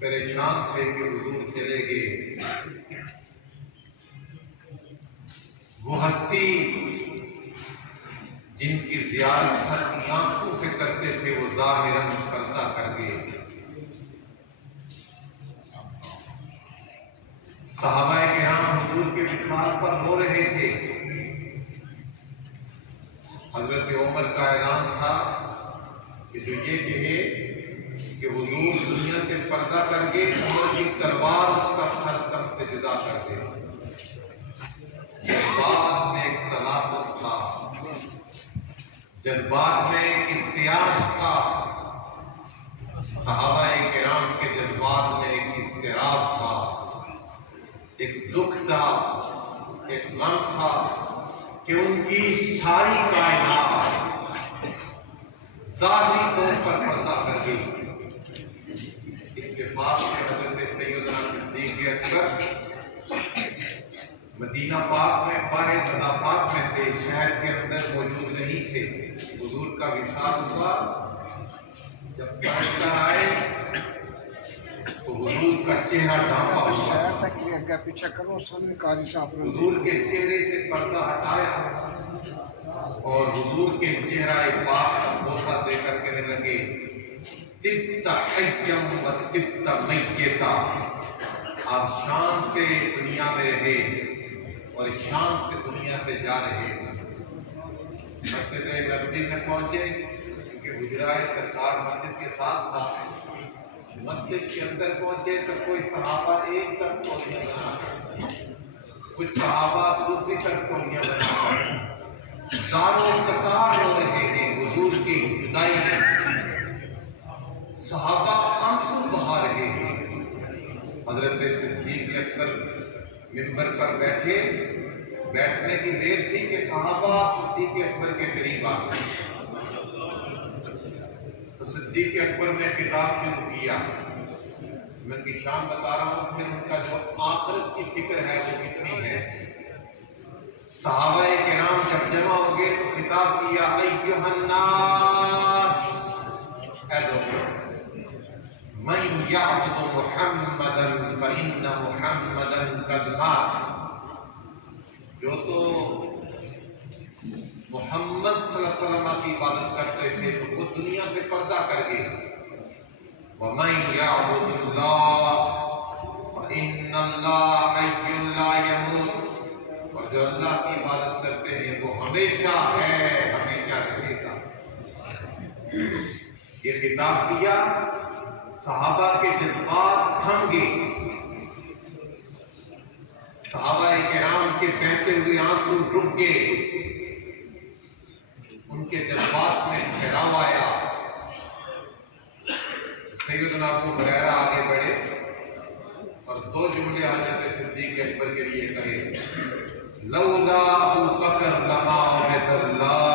پریشان تھے کہ حضور چلے گئے۔ وہ ہستی جن کی زیارت سر کی آنکھوں سے کرتے تھے وہ ظاہراً پردہ کر گئے۔ صحابہ کرام حضور کے وصال پر رو رہے تھے۔ حضرت عمر کا اعلان تھا کہ جو یہ کہے کہ حضور دنیا سے پردہ کر کے عمر کی تلوار اس کا سر تن سے جدا کر دے۔ جذبات میں ایک تناقض تھا، جذبات میں ایک امتیاز تھا، صحابہ کرام کے جذبات میں ایک اضطراب تھا، ایک دکھ تھا، ایک غم تھا کہ ان کی ساری کائنات ظاہری طور پر پردہ کر گئی۔ اتفاق سے حضرت سیدنا صدیق اکبر مدینہ پاک میں باہر مدافعات میں تھے، شہر کے اندر موجود نہیں تھے۔ حضور کا وصال ہوا، جب پلٹ کر آئے تو حضور کا چہرہ ڈھانپا ہوا، حضور کے چہرے سے پردہ ہٹایا اور حضور کے چہرہ پاک کا بوسہ دے کر کہنے لگے طبت حیم و طبت میتا، آپ شان سے دنیا میں رہے اور شان سے دنیا سے جا رہے۔ مسجد نبوی میں پہنچے کیونکہ حجرائے سرکار مسجد کے ساتھ تھا۔ مسجد کے اندر پہنچے تو کوئی صحابہ ایک طرف کولیاں بنا، کچھ صحابہ دوسری طرف کولیاں بنا، زاروں قطار ہو رہے ہیں حضور کی جدائی میں، صحابہ آنسو بہا رہے ہیں۔ حضرت صدیق اکبر منبر پر بیٹھے، بیٹھنے کی دیر تھی کہ صحابہ صدیق اکبر کے قریب آ گئے تو صدیق اکبر نے خطاب شروع کیا۔ میں ان کی شان بتا رہا ہوں، پھر ان کا جو آخرت کی فکر ہے وہ کتنی ہے۔ صحابہ کرام جب جمع ہو گئے تو خطاب کیا ایھا الناس، اے لوگوں، من یعبد محمدا فإن محمدا قد مات، جو تو محمد صلی اللہ علیہ وسلم کی عبادت کرتے تھے تو وہ دنیا سے پردہ کر گئے۔ وَمَن يَعْبُدِ اللَّهَ فَإِنَّ اللَّهَ حَيٌّ لَا يَمُوتُ، اور جو اللہ کی عبادت کرتے ہیں وہ ہمیشہ ہے، ہمیشہ رہے گا۔ یہ خطاب کیا، صحابہ کے جذبات تھم گئے، صحابہ کرام کے بہتے ہوئے آنسو رک گئے، ان کے جذبات میں ٹھہراؤ آیا۔ سیدنا ابو ہریرہ آگے بڑھے اور دو جملے حضرت صدیق اکبر کے لیے کہے، لولا ابو بکر لما عبد اللہ